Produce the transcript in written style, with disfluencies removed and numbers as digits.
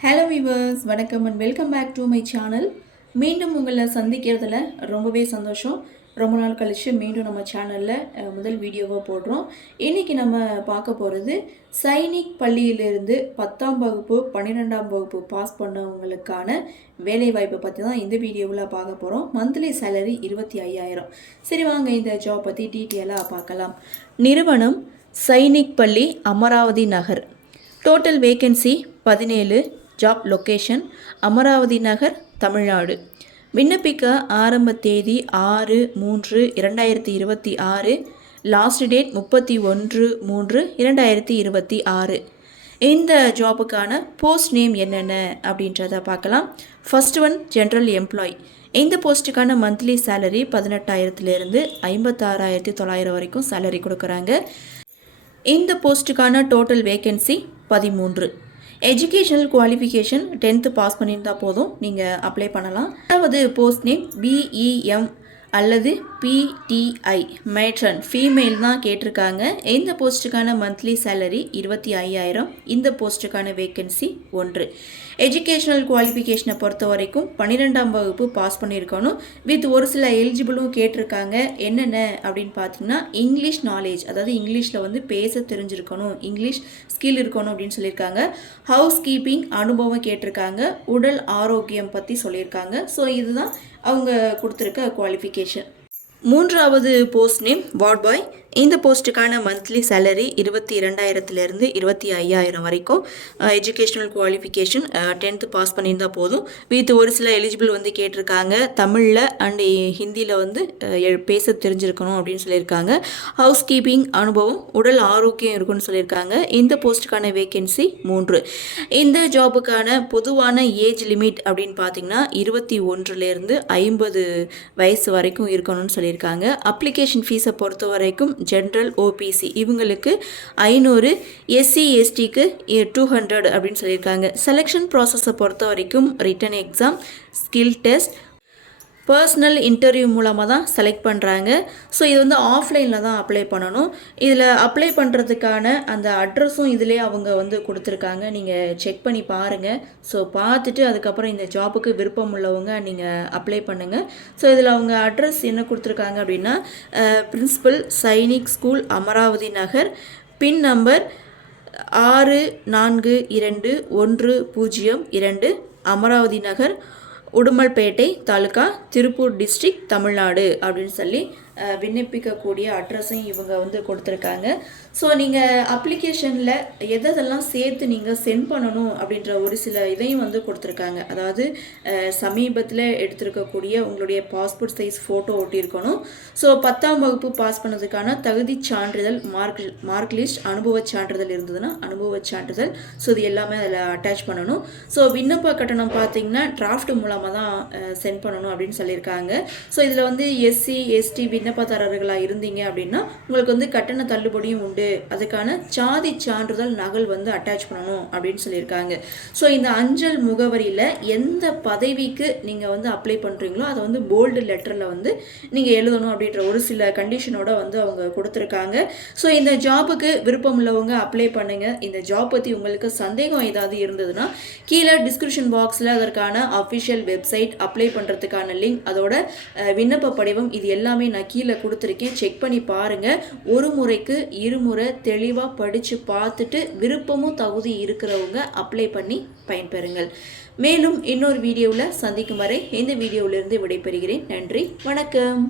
Hello viewers, வணக்கம் and welcome back to my channel. மீண்டும் உங்களை சந்திக்கிறதுல ரொம்பவே சந்தோஷம். ரொம்ப நாள் கழித்து மீண்டும் நம்ம சேனலில் முதல் வீடியோவாக போடுறோம். இன்றைக்கி நம்ம பார்க்க போகிறது சைனிக் பள்ளியிலிருந்து 10ஆம் வகுப்பு 12ஆம் வகுப்பு பாஸ் பண்ணவங்களுக்கான வேலைவாய்ப்பை பற்றி தான் இந்த வீடியோவில் பார்க்க போகிறோம். Monthly salary 25,000. சரி, வாங்க இந்த ஜாப் பற்றி டீட்டெயிலாக பார்க்கலாம். நிறுவனம் சைனிக் பள்ளி, Amaravathi Nagar. Total vacancy 17. Job location Amaravathi Nagar, Tamil Nadu. விண்ணப்பிக்க ஆரம்ப தேதி 6/3/2026. Last date 31/3/2026. இந்த ஜாபுக்கான போஸ்ட் நேம் என்னென்ன அப்படின்றத பார்க்கலாம். First one general employee. இந்த போஸ்ட்டுக்கான மந்த்லி சேலரி 18,000லேருந்து 56,900 வரைக்கும் சேலரி கொடுக்குறாங்க. இந்த போஸ்ட்டுக்கான total vacancy 13. Educational qualification 10th pass பண்ணியிருந்தால் போதும், நீங்கள் அப்ளை பண்ணலாம். அதாவது போஸ்ட் நேம் BEM அல்லது PTI, மேட்ரன், ஃபீமேல் தான் கேட்டிருக்காங்க. இந்த போஸ்ட்டுக்கான மந்த்லி சேலரி 25,000. இந்த போஸ்ட்டுக்கான வேக்கன்சி 1. எஜுகேஷ்னல் குவாலிஃபிகேஷனை பொறுத்த வரைக்கும் 12ஆம் வகுப்பு பாஸ் பண்ணியிருக்கணும். வித் ஒரு சில எலிஜிபிளும் கேட்டிருக்காங்க. என்னென்ன அப்படின்னு பார்த்தீங்கன்னா, இங்கிலீஷ் நாலேஜ், அதாவது இங்கிலீஷில் வந்து பேச தெரிஞ்சிருக்கணும், இங்கிலீஷ் ஸ்கில் இருக்கணும் அப்படின்னு சொல்லியிருக்காங்க. ஹவுஸ் கீப்பிங் அனுபவம் கேட்டிருக்காங்க. உடல் ஆரோக்கியம் பற்றி சொல்லியிருக்காங்க. ஸோ இதுதான் அவங்க கொடுத்துருக்க குவாலிஃபிகேஷன். 3வது போஸ்ட் நேம் வார்ட் பாய். இந்த போஸ்ட்டுக்கான மந்த்லி சேலரி 22,000லேருந்து 25,000 வரைக்கும். எஜுகேஷ்னல் குவாலிஃபிகேஷன் 10th பாஸ் பண்ணியிருந்தால் போதும். வித் ஒரு சில எலிஜிபிள் வந்து கேட்டிருக்காங்க. தமிழில் அண்டு ஹிந்தியில் வந்து பேச தெரிஞ்சிருக்கணும் அப்படின்னு சொல்லியிருக்காங்க. ஹவுஸ் கீப்பிங் அனுபவம், உடல் ஆரோக்கியம் இருக்குன்னு சொல்லியிருக்காங்க. இந்த போஸ்ட்டுக்கான வேக்கன்சி 3. இந்த ஜாபுக்கான பொதுவான ஏஜ் லிமிட் அப்படின்னு பார்த்தீங்கன்னா 21லேருந்து 50 வயசு வரைக்கும் இருக்கணும்னு சொல்லியிருக்காங்க. அப்ளிகேஷன் ஃபீஸை பொறுத்த வரைக்கும் ஜென்ரல் OPC இவங்களுக்கு 500, SC STக்கு 200 அப்படின்னு சொல்லியிருக்காங்க. செலெக்ஷன் ப்ராசஸை பொறுத்த வரைக்கும் written exam, skill test, personal interview மூலமாக தான் செலக்ட் பண்ணுறாங்க. ஸோ இது வந்து ஆஃப்லைனில் தான் அப்ளை பண்ணணும். இதில் அப்ளை பண்ணுறதுக்கான அந்த அட்ரஸும் இதிலே அவங்க வந்து கொடுத்துருக்காங்க. நீங்கள் செக் பண்ணி பாருங்கள். ஸோ பார்த்துட்டு அதுக்கப்புறம் இந்த ஜாபுக்கு விருப்பம் உள்ளவங்க நீங்கள் அப்ளை பண்ணுங்கள். ஸோ இதில் அவங்க அட்ரஸ் என்ன கொடுத்துருக்காங்க அப்படின்னா, பிரின்சிபல் சைனிக் ஸ்கூல், அமராவதி நகர், பின் நம்பர் 642102, அமராவதி நகர், உடுமல்பேட்டை தாலுகா, திருப்பூர் டிஸ்ட்ரிக்ட், தமிழ்நாடு அப்படின்னு சொல்லி விண்ணப்பிக்கக்கூடிய அட்ரஸையும் இவங்க வந்து கொடுத்துருக்காங்க. ஸோ நீங்கள் அப்ளிகேஷனில் எதெல்லாம் சேர்த்து நீங்கள் சென்ட் பண்ணணும் அப்படின்ற ஒரு சில இதையும் வந்து கொடுத்துருக்காங்க. அதாவது சமீபத்தில் எடுத்திருக்கக்கூடிய உங்களுடைய பாஸ்போர்ட் சைஸ் ஃபோட்டோ ஒட்டியிருக்கணும். ஸோ 10ஆம் வகுப்பு பாஸ் பண்ணதுக்கான தகுதி சான்றிதழ், மார்க் லிஸ்ட், அனுபவ சான்றிதழ் இருந்ததுன்னா அனுபவ சான்றிதழ். ஸோ இது எல்லாமே அதில் அட்டாச் பண்ணணும். ஸோ விண்ணப்ப கட்டணம் பார்த்தீங்கன்னா டிராஃப்ட் மூலமாக தான் சென்ட் பண்ணணும் அப்படின்னு சொல்லியிருக்காங்க. ஸோ இதில் வந்து SC ST விண்ணப்பதாரர்களாக இருந்தீங்க அப்படின்னா உங்களுக்கு வந்து கட்டண தள்ளுபடியும் உண்டு. அதுக்கான சாதி சான்றிதழ் நகல் வந்து அட்டாச் பண்ணணும் அப்படின்னு சொல்லியிருக்காங்க. ஸோ இந்த அஞ்சல் முகவரியில் எந்த பதவிக்கு நீங்கள் வந்து அப்ளை பண்ணுறீங்களோ அதை வந்து போல்டு லெட்டரில் வந்து நீங்கள் எழுதணும் அப்படின்ற ஒரு சில கண்டிஷனோட வந்து அவங்க கொடுத்துருக்காங்க. ஸோ இந்த ஜாபுக்கு விருப்பம் உள்ளவங்க அப்ளை பண்ணுங்கள். இந்த ஜாப் பற்றி உங்களுக்கு சந்தேகம் ஏதாவது இருந்ததுன்னா கீழே டிஸ்கிரிப்ஷன் பாக்ஸில் அதற்கான அஃபிஷியல் வெப்சைட், அப்ளை பண்ணுறதுக்கான லிங்க், அதோட விண்ணப்ப படிவம், இது எல்லாமே நான் கீழே கொடுத்துருக்கேன். செக் பண்ணி பாருங்கள். ஒரு முறைக்கு இருமுறை தெளிவாக படித்து பார்த்துட்டு விருப்பமும் தகுதி இருக்கிறவங்க அப்ளை பண்ணி பயன்பெறுங்கள். மேலும் இன்னொரு வீடியோவில் சந்திக்கும் வரை இந்த வீடியோவிலிருந்து விடைபெறுகிறேன். நன்றி, வணக்கம்.